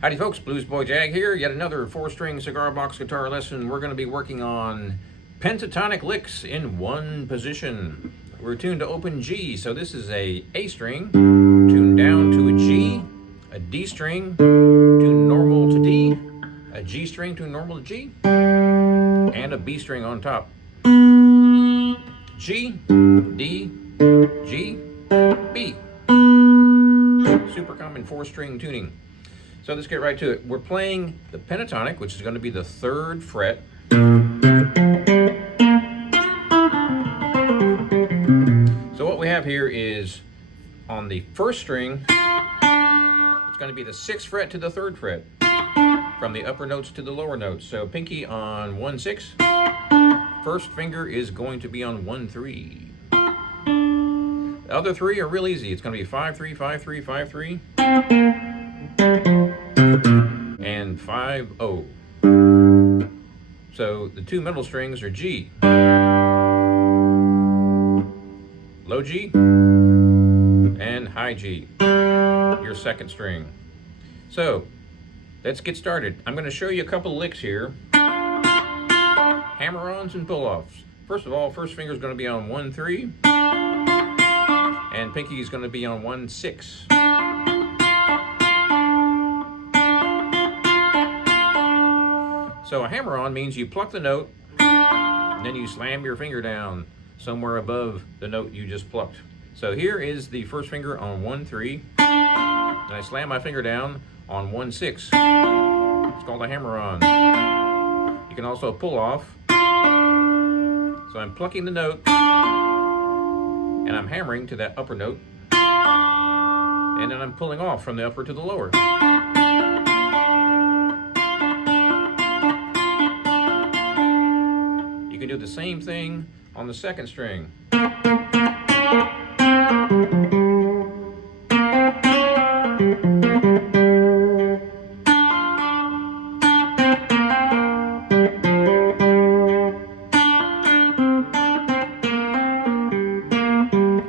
Howdy folks, Bluesboy Jag here, yet another 4-string cigar box guitar lesson. We're going to be working on pentatonic licks in one position. We're tuned to open G, so this is a A string, tuned down to a G, a D string, tuned normal to D, a G string tuned normal to G, and a B string on top. G, D, G, B. Super common 4-string tuning. So let's get right to it. We're playing the pentatonic, which is going to be the 3rd fret. So what we have here is on the 1st string, it's going to be the 6th fret to the 3rd fret, from the upper notes to the lower notes. So pinky on 1-6, 1st finger is going to be on 1-3. The other 3 are real easy. It's going to be 5-3, 5-3, 5-3. And 5-0. So the 2 middle strings are G, low G, and high G, your 2nd string. So let's get started. I'm going to show you a couple licks here. Hammer-ons and pull-offs. First of all, 1st finger is going to be on 1-3, and pinky is going to be on 1-6. So a hammer-on means you pluck the note, and then you slam your finger down somewhere above the note you just plucked. So here is the 1st finger on 1-3, and I slam my finger down on 1-6. It's called a hammer-on. You can also pull off. So I'm plucking the note, and I'm hammering to that upper note, and then I'm pulling off from the upper to the lower. You can do the same thing on the 2nd string.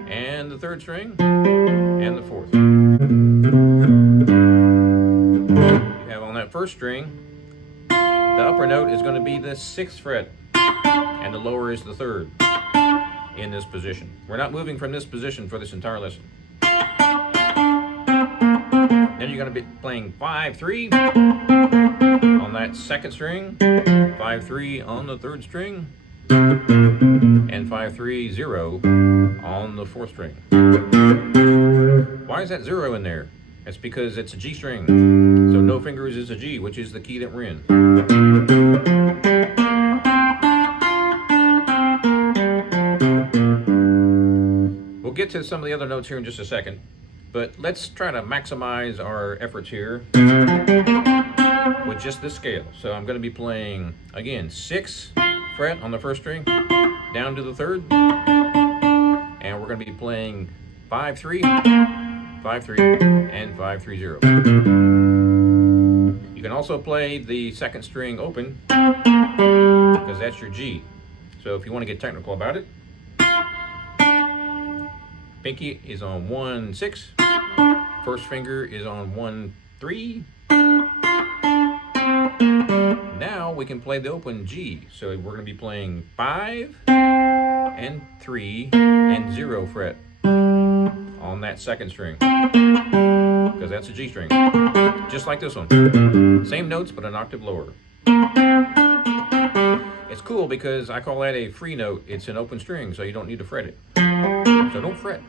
And the 3rd string, and the 4th. You have on that 1st string, the upper note is going to be the 6th fret. And the lower is the 3rd in this position. We're not moving from this position for this entire lesson. Then you're going to be playing 5-3 on that 2nd string, 5-3 on the 3rd string, and 5-3-0 on the 4th string. Why is that 0 in there? That's because it's a G string. So no fingers is a G, which is the key that we're in. We'll get to some of the other notes here in just a second, but let's try to maximize our efforts here with just this scale. So I'm going to be playing, again, 6th fret on the 1st string, down to the 3rd, and we're going to be playing 5-3, 5-3, and 5-3-0. You can also play the 2nd string open, because that's your G. So if you want to get technical about it, pinky is on 1-6, 1st finger is on 1-3. Now we can play the open G. So we're going to be playing 5 and 3 and 0 fret on that 2nd string, because that's a G string, just like this one. Same notes, but an octave lower. It's cool because I call that a free note. It's an open string, so you don't need to fret it. So don't fret.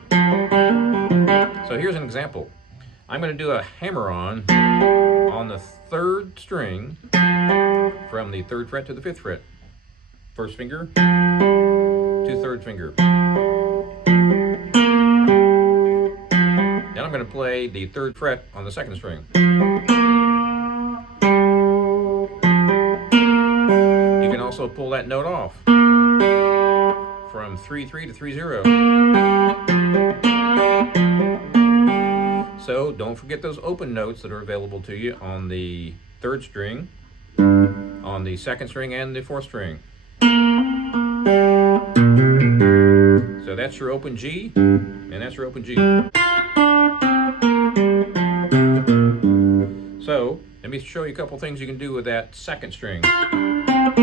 So here's an example. I'm going to do a hammer-on the 3rd string from the 3rd fret to the 5th fret. 1st finger to 3rd finger. Then I'm going to play the 3rd fret on the 2nd string. You can also pull that note off from 3-3 to 3-0. So don't forget those open notes that are available to you on the third string, on the second string and the fourth string. So that's your open G, and that's your open G. So let me show you a couple things you can do with that second string. That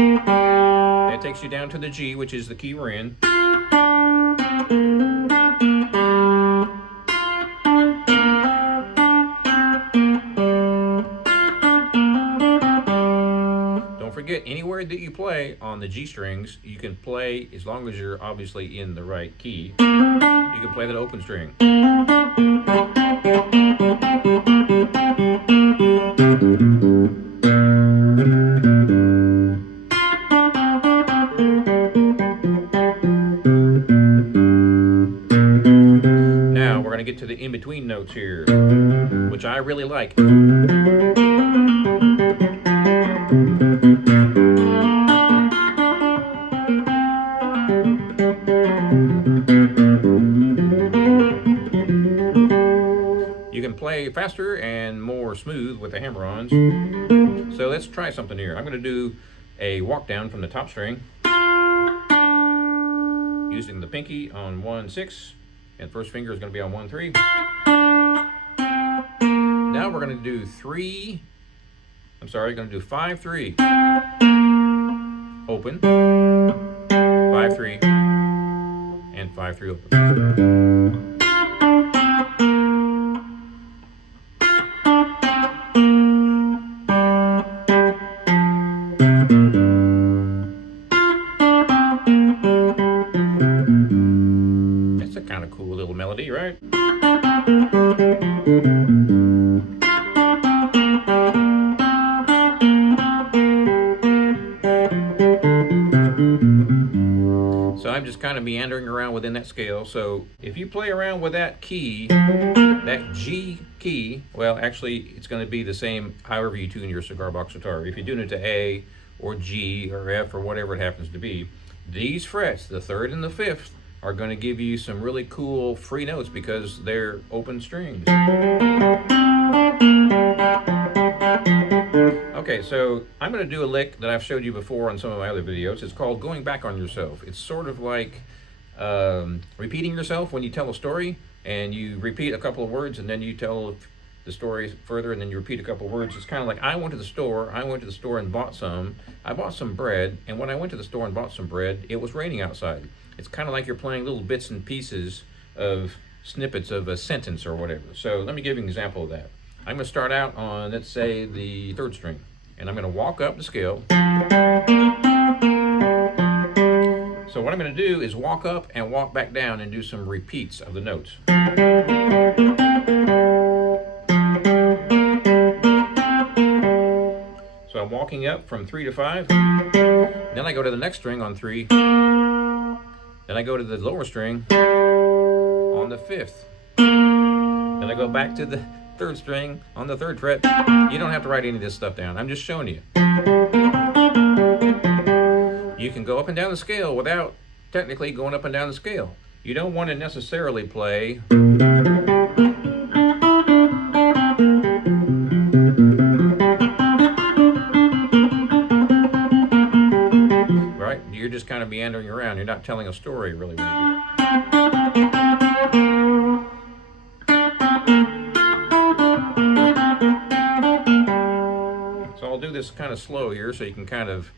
takes you down to the G, which is the key we're in. Don't forget, anywhere that you play on the G strings, you can play, as long as you're obviously in the right key, you can play that open string. Now we're going to get to the in-between notes here, which I really like. You can play faster and more smooth with the hammer-ons. So let's try something here. I'm going to do a walk down from the top string using the pinky on 1-6, and first finger is going to be on 1-3. Now we're going to do 5-3 open, 5-3, and 5-3 open. That's a kind of cool little melody, right? So I'm just kind of meandering around within that scale. So if you play around with that key, that G key, well, actually it's going to be the same however you tune your cigar box guitar. If you're doing it to A or G or F or whatever it happens to be, these frets, the third and the fifth, are going to give you some really cool free notes because they're open strings. Okay, so I'm going to do a lick that I've showed you before on some of my other videos. It's called Going Back on Yourself. It's sort of like repeating yourself when you tell a story, and you repeat a couple of words and then you tell the story further and then you repeat a couple of words. It's kind of like I went to the store and bought some. I bought some bread, and when I went to the store and bought some bread, it was raining outside. It's kind of like you're playing little bits and pieces of snippets of a sentence or whatever. So let me give you an example of that. I'm going to start out on, let's say, the third string, and I'm going to walk up the scale. So what I'm going to do is walk up and walk back down and do some repeats of the notes. So I'm walking up from 3 to 5, then I go to the next string on 3, then I go to the lower string on the 5th, then I go back to the third string on the 3rd fret. You don't have to write any of this stuff down. I'm just showing you. You can go up and down the scale without technically going up and down the scale. You don't want to necessarily play right? You're just kind of meandering around. You're not telling a story really when you do that. So I'll do this kind of slow here so you can kind of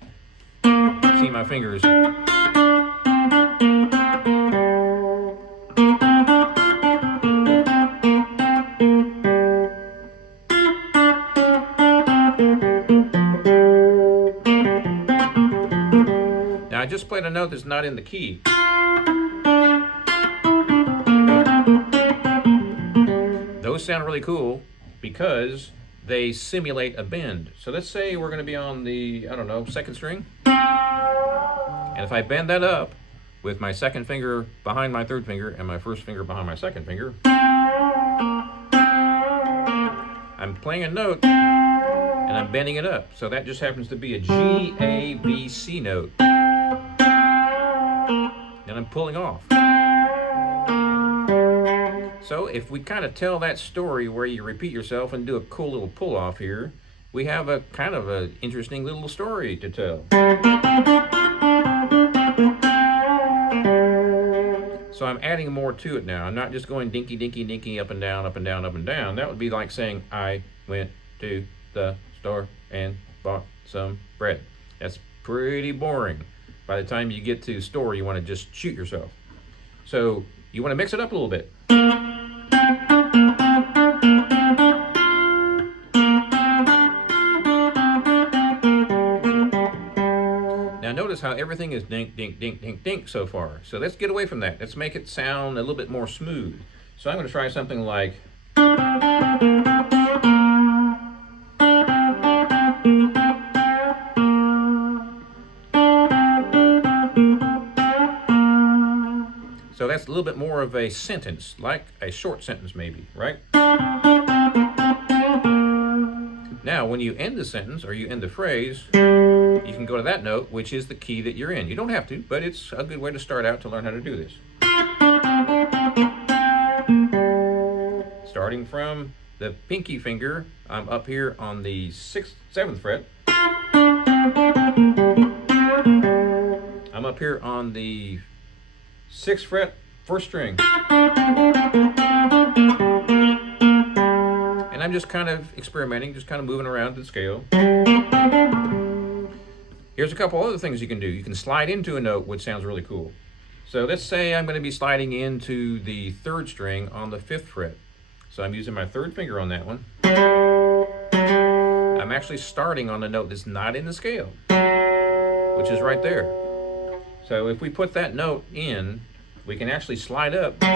see my fingers. Now I just played a note that's not in the key. Those sound really cool because they simulate a bend. So let's say we're going to be on the, I don't know, 2nd string. And if I bend that up with my 2nd finger behind my 3rd finger and my 1st finger behind my 2nd finger, I'm playing a note and I'm bending it up. So that just happens to be a G, A, B, C note. And I'm pulling off. So if we kind of tell that story where you repeat yourself and do a cool little pull off here, we have a kind of an interesting little story to tell. So I'm adding more to it now. I'm not just going dinky, dinky, dinky, up and down, up and down, up and down. That would be like saying, I went to the store and bought some bread. That's pretty boring. By the time you get to store, you want to just shoot yourself. So you want to mix it up a little bit. Now notice how everything is dink, dink, dink, dink, dink so far. So let's get away from that. Let's make it sound a little bit more smooth. So I'm going to try something like... So that's a little bit more of a sentence, like a short sentence maybe, right? Now, when you end the sentence or you end the phrase, you can go to that note, which is the key that you're in. You don't have to, but it's a good way to start out to learn how to do this. Starting from the pinky finger, I'm up here on the 7th fret. I'm up here on the 6th fret, 1st string. And I'm just kind of experimenting, just kind of moving around the scale. Here's a couple other things you can do. You can slide into a note, which sounds really cool. So let's say I'm going to be sliding into the 3rd string on the 5th fret. So I'm using my 3rd finger on that one. I'm actually starting on the note that's not in the scale, which is right there. So if we put that note in, we can actually slide up. So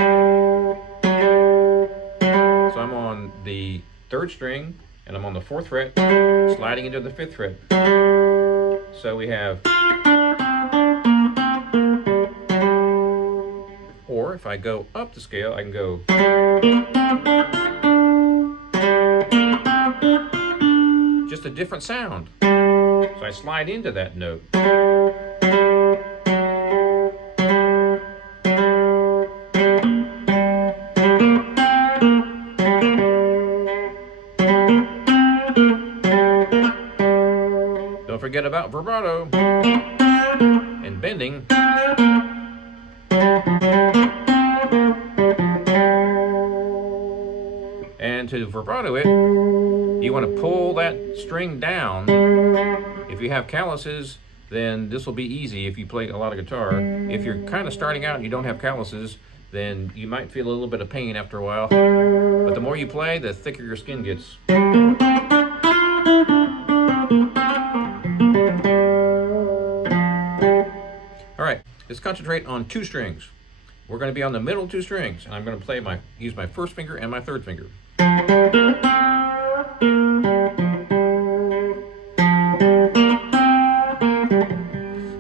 I'm on the 3rd string, and I'm on the 4th fret, sliding into the 5th fret. So we have... Or if I go up the scale, I can go... Just a different sound. So I slide into that note. Don't forget about vibrato and bending. And to vibrato it, you want to pull that string down. If you have calluses, then this will be easy if you play a lot of guitar. If you're kind of starting out and you don't have calluses, then you might feel a little bit of pain after a while. But the more you play, the thicker your skin gets. All right, let's concentrate on 2 strings. We're going to be on the middle 2 strings, and I'm going to use my 1st finger and my 3rd finger.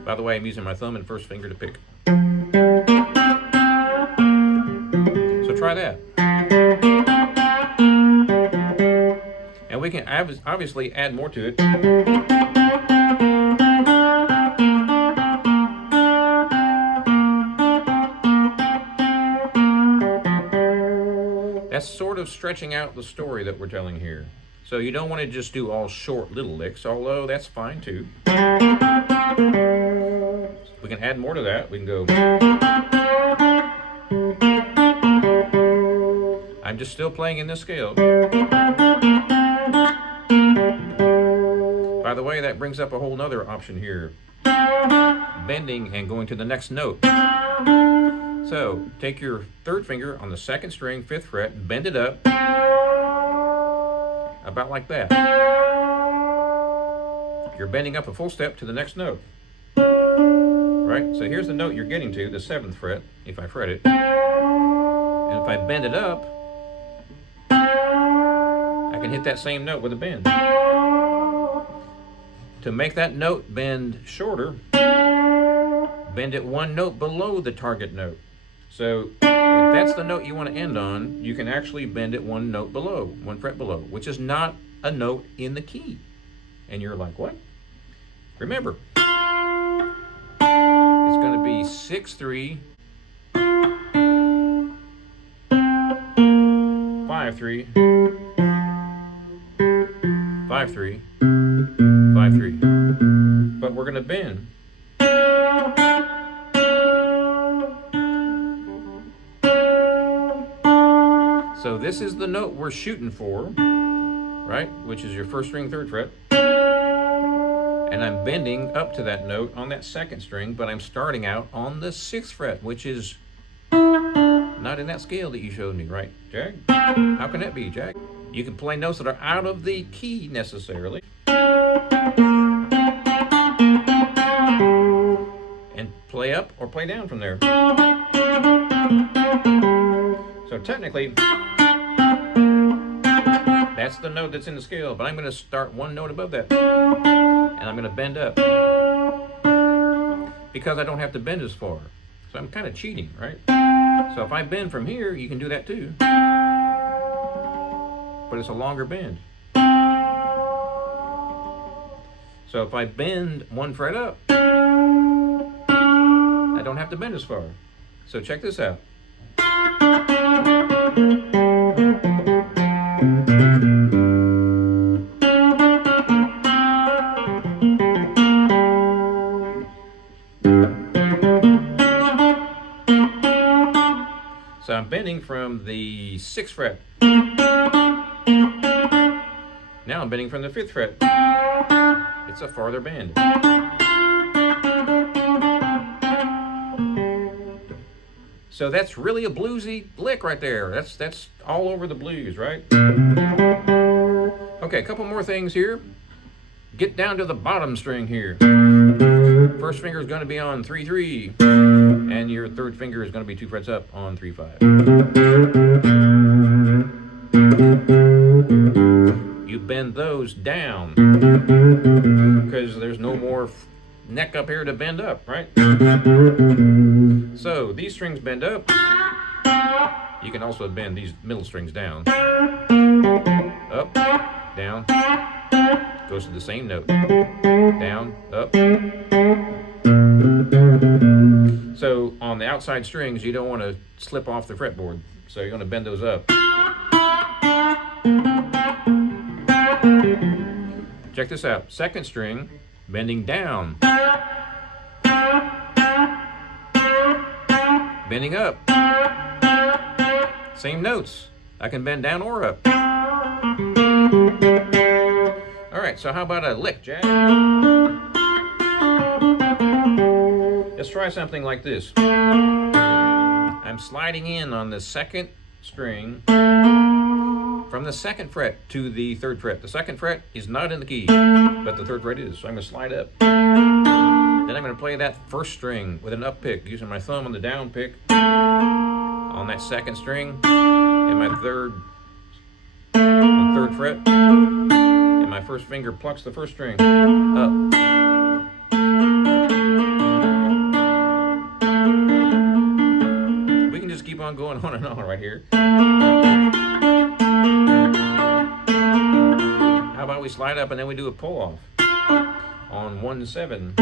By the way, I'm using my thumb and 1st finger to pick. So try that. And we can obviously add more to it. That's sort of stretching out the story that we're telling here. So you don't want to just do all short little licks, although that's fine too. We can add more to that. We can go... I'm just still playing in this scale. By the way, that brings up a whole nother option here. Bending and going to the next note. So, take your 3rd finger on the 2nd string, 5th fret, bend it up, about like that. You're bending up a full step to the next note. Right? So here's the note you're getting to, the 7th fret, if I fret it. And if I bend it up, I can hit that same note with a bend. To make that note bend shorter, bend it 1 note below the target note. So if that's the note you want to end on, you can actually bend it 1 note below, 1 fret below, which is not a note in the key. And you're like, what? Remember, it's going to be 6-3, 5-3, 5-3, 5-3, 5-3. But we're going to bend. So this is the note we're shooting for, right? Which is your first string, third fret. And I'm bending up to that note on that second string, but I'm starting out on the 6th fret, which is not in that scale that you showed me, right, Jag? How can that be, Jag? You can play notes that are out of the key necessarily. And play up or play down from there. So technically, that's the note that's in the scale, but I'm going to start one note above that. And I'm going to bend up. Because I don't have to bend as far. So I'm kind of cheating, right? So if I bend from here, you can do that too. But it's a longer bend. So if I bend one fret up, I don't have to bend as far. So check this out. So I'm bending from the 6th fret. Now I'm bending from the 5th fret. It's a farther bend. So that's really a bluesy lick right there. That's all over the blues, right? Okay, a couple more things here. Get down to the bottom string here. First finger is going to be on 3-3, and your third finger is going to be 2 frets up on 3-5. You bend those down because there's no more neck up here to bend up, right? So these strings bend up. You can also bend these middle strings down. Up, down. Goes to the same note. Down, up. So on the outside strings, you don't want to slip off the fretboard. So you're going to bend those up. Check this out. Second string, bending down. Bending up. Same notes. I can bend down or up. All right, so how about a lick, Jag? Let's try something like this. I'm sliding in on the second string from the 2nd fret to the 3rd fret. The 2nd fret is not in the key, but the 3rd fret is. So I'm going to slide up. Then I'm going to play that first string with an up pick, using my thumb on the down pick on that 2nd string, and my 3rd fret, and my first finger plucks the first string up. We can just keep on going on and on right here. How about we slide up and then we do a pull off on 1-7.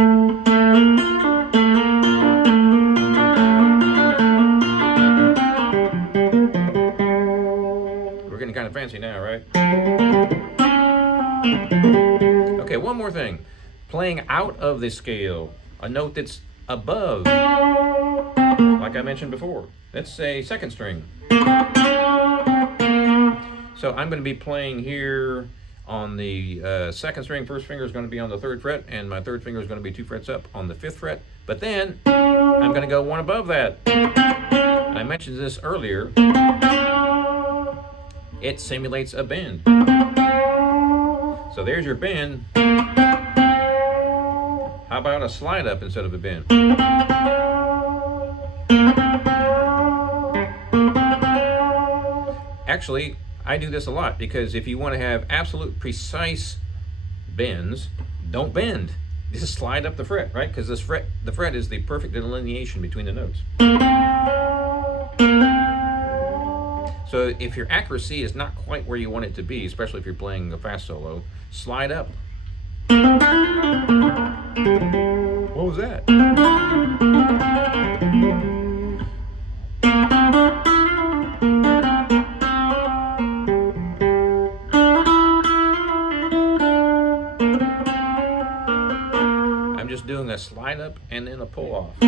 We're getting kind of fancy now, right? Okay, one more thing. Playing out of the scale, a note that's above, like I mentioned before. Let's say 2nd string. So I'm going to be playing here on the 2nd string. First finger is going to be on the 3rd fret, and my 3rd finger is going to be 2 frets up on the 5th fret. But then I'm going to go one above that. And I mentioned this earlier. It simulates a bend. So there's your bend. How about a slide up instead of a bend? Actually, I do this a lot because if you want to have absolute precise bends, don't bend. Just slide up the fret, right? Because the fret is the perfect delineation between the notes. So if your accuracy is not quite where you want it to be, especially if you're playing a fast solo, slide up. What was that? just doing a slide up and then a pull off.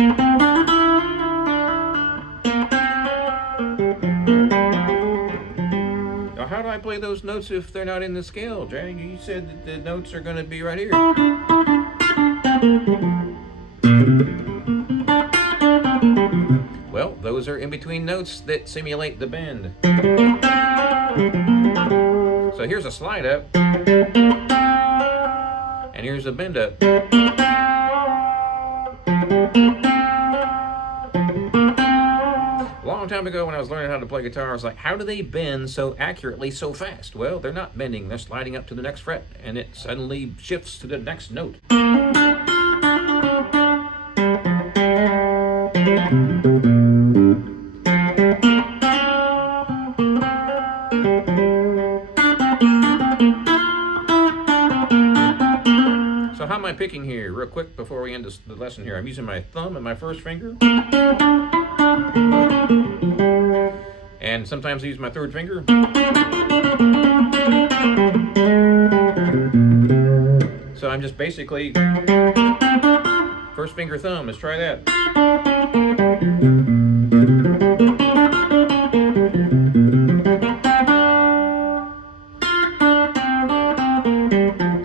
Now, how do I play those notes if they're not in the scale, Jag? You said that the notes are going to be right here. Well, those are in between notes that simulate the bend. So here's a slide up, and here's a bend up. A long time ago when I was learning how to play guitar, I was like, how do they bend so accurately so fast? Well, they're not bending, they're sliding up to the next fret, and it suddenly shifts to the next note. So how am I picking here? Real quick before we end the lesson here. I'm using my thumb and my first finger. And sometimes I use my third finger. So I'm just basically first finger thumb. Let's try that.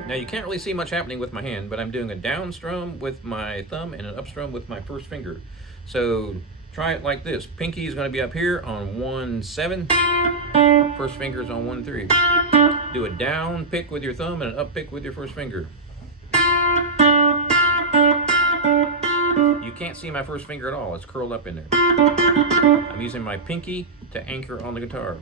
Now you can't really see much happening with my hand, but I'm doing a down strum with my thumb and an up strum with my first finger. So try it like this. Pinky is going to be up here on 1-7. First finger is on 1-3. Do a down pick with your thumb and an up pick with your first finger. You can't see my first finger at all. It's curled up in there. I'm using my pinky to anchor on the guitar.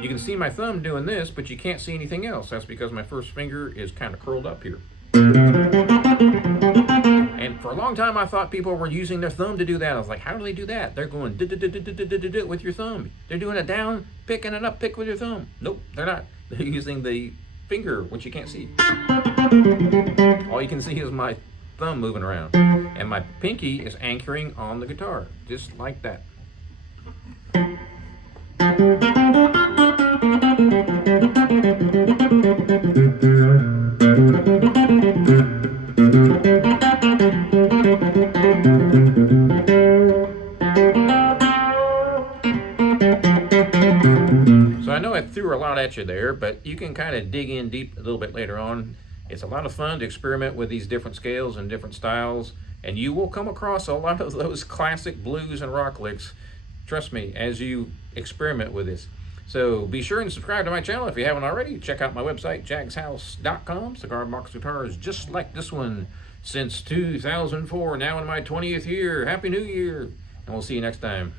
You can see my thumb doing this, but you can't see anything else. That's because my first finger is kind of curled up here. And for a long time, I thought people were using their thumb to do that. I was like, how do they do that? They're going with your thumb. They're doing a down pick and an up pick with your thumb. Nope, they're not. They're using the finger, which you can't see. All you can see is my thumb moving around. And my pinky is anchoring on the guitar, just like that. So I know I threw a lot at you there, but you can kind of dig in deep a little bit later on. It's a lot of fun to experiment with these different scales and different styles, and you will come across a lot of those classic blues and rock licks, trust me, as you experiment with this. So be sure and subscribe to my channel if you haven't already. Check out my website, jagshouse.com. Cigar box guitars just like this one since 2004, now in my 20th year. Happy New Year, and we'll see you next time.